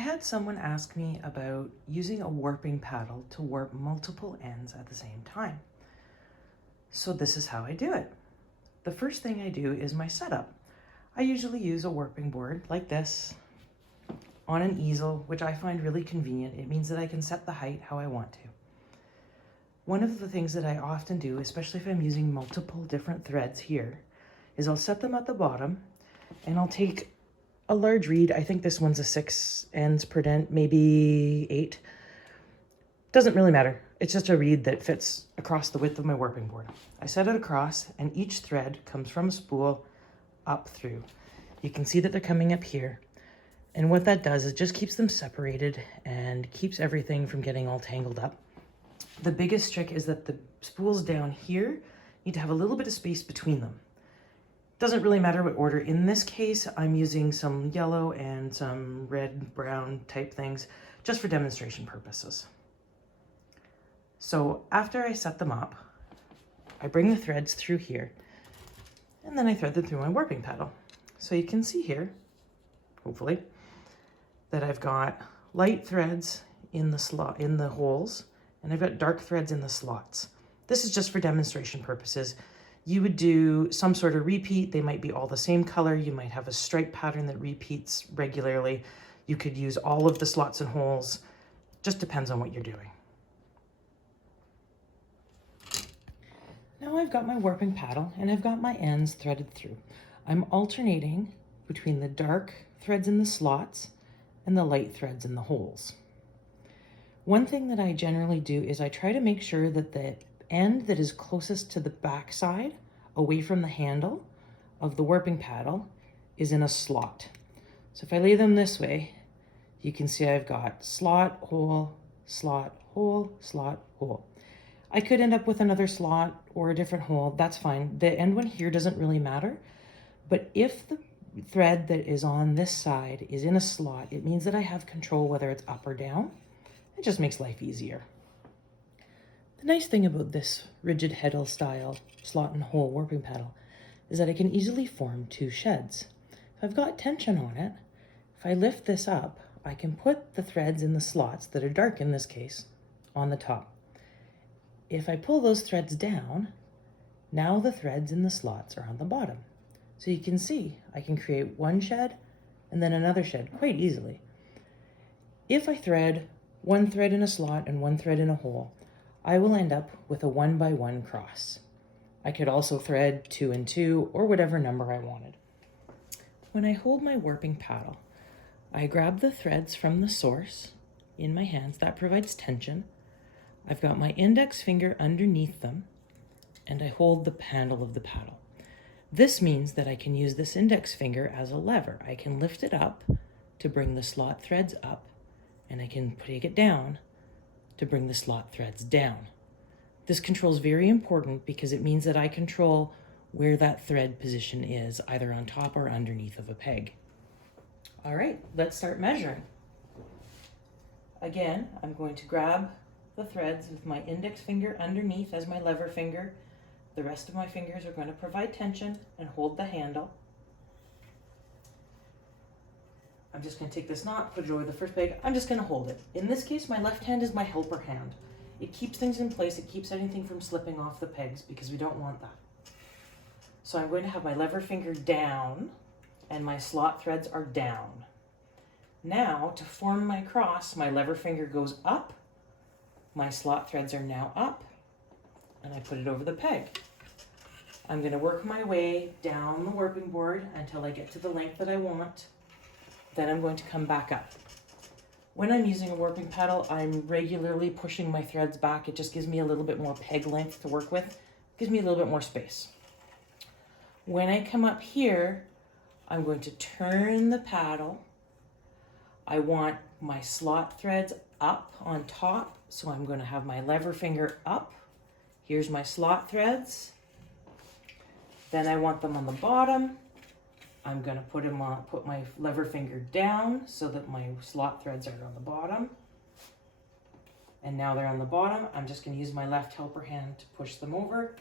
had someone ask me about using a warping paddle to warp multiple ends at the same time. So this is how I do it. The first thing I do is my setup. I usually use a warping board like this on an easel, which I find really convenient. It means that I can set the height how I want to. One of the things that I often do, especially if I'm using multiple different threads here, is I'll set them at the bottom and I'll take a large reed. I think this one's a 6 ends per dent, maybe 8. Doesn't really matter. It's just a reed that fits across the width of my warping board. I set it across and each thread comes from a spool up through. You can see that they're coming up here. And what that does is just keeps them separated and keeps everything from getting all tangled up. The biggest trick is that the spools down here need to have a little bit of space between them. Doesn't really matter what order. In this case, I'm using some yellow and some red, brown type things just for demonstration purposes. So after I set them up, I bring the threads through here and then I thread them through my warping paddle. So you can see here, hopefully, that I've got light threads in the holes, and I've got dark threads in the slots. This is just for demonstration purposes. You would do some sort of repeat. They might be all the same color. You might have a stripe pattern that repeats regularly. You could use all of the slots and holes. Just depends on what you're doing. Now I've got my warping paddle and I've got my ends threaded through. I'm alternating between the dark threads in the slots and the light threads in the holes. One thing that I generally do is I try to make sure that the end that is closest to the back side, away from the handle of the warping paddle, is in a slot. So if I lay them this way, you can see I've got slot, hole, slot, hole, slot, hole. I could end up with another slot or a different hole, that's fine. The end one here doesn't really matter, but if the thread that is on this side is in a slot, it means that I have control whether it's up or down. It just makes life easier. The nice thing about this rigid heddle style slot and hole warping paddle is that I can easily form 2 sheds. If I've got tension on it, if I lift this up, I can put the threads in the slots that are dark in this case on the top. If I pull those threads down, now the threads in the slots are on the bottom. So you can see I can create one shed and then another shed quite easily. If I thread one thread in a slot and one thread in a hole, I will end up with a 1x1 cross. I could also thread 2 and 2 or whatever number I wanted. When I hold my warping paddle, I grab the threads from the source in my hands. That provides tension. I've got my index finger underneath them and I hold the handle of the paddle. This means that I can use this index finger as a lever. I can lift it up to bring the slot threads up, and I can take it down to bring the slot threads down. This control is very important because it means that I control where that thread position is, either on top or underneath of a peg. All right, let's start measuring. Again, I'm going to grab the threads with my index finger underneath as my lever finger. The rest of my fingers are going to provide tension and hold the handle. I'm just going to take this knot, put it over the first peg. I'm just going to hold it. In this case, my left hand is my helper hand. It keeps things in place. It keeps anything from slipping off the pegs because we don't want that. So I'm going to have my lever finger down and my slot threads are down. Now, to form my cross, my lever finger goes up. My slot threads are now up. And I put it over the peg. I'm going to work my way down the warping board until I get to the length that I want. Then I'm going to come back up. When I'm using a warping paddle, I'm regularly pushing my threads back. It just gives me a little bit more peg length to work with. It gives me a little bit more space. When I come up here, I'm going to turn the paddle. I want my slot threads up on top, so I'm going to have my lever finger up. Here's my slot threads. Then I want them on the bottom. I'm going to put my lever finger down so that my slot threads are on the bottom. And now they're on the bottom. I'm just going to use my left helper hand to push them over.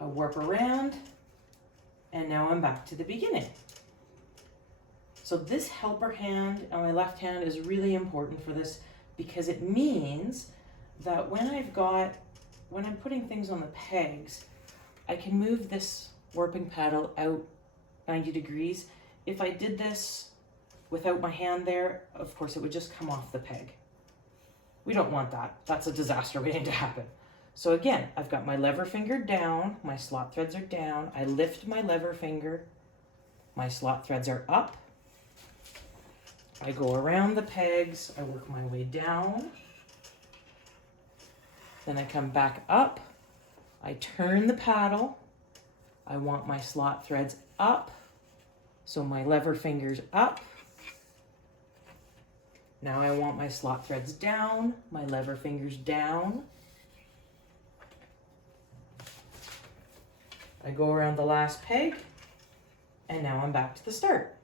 I warp around, and now I'm back to the beginning. So So this helper hand on my left hand is really important for this because it means that when I'm putting things on the pegs, I can move this warping paddle out 90 degrees. If I did this without my hand there, of course it would just come off the peg. We don't want that. That's a disaster waiting to happen. So again, I've got my lever finger down, my slot threads are down, I lift my lever finger, my slot threads are up, I go around the pegs, I work my way down, then I come back up, I turn the paddle, I want my slot threads up, so my lever finger's up. Now I want my slot threads down, my lever fingers down. I go around the last peg, and now I'm back to the start.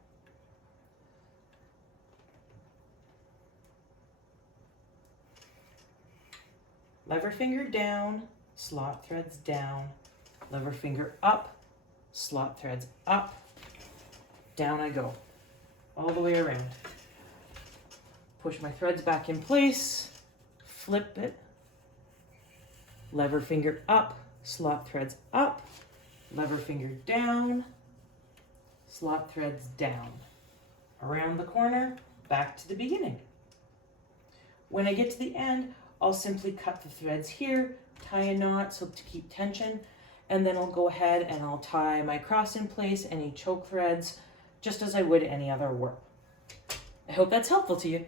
Lever finger down, slot threads down, lever finger up, slot threads up, down I go, all the way around. Push my threads back in place, flip it, lever finger up, slot threads up, lever finger down, slot threads down. Around the corner, back to the beginning. When I get to the end, I'll simply cut the threads here, tie a knot so to keep tension, and then I'll go ahead and I'll tie my cross in place, any choke threads, just as I would any other warp. I hope that's helpful to you.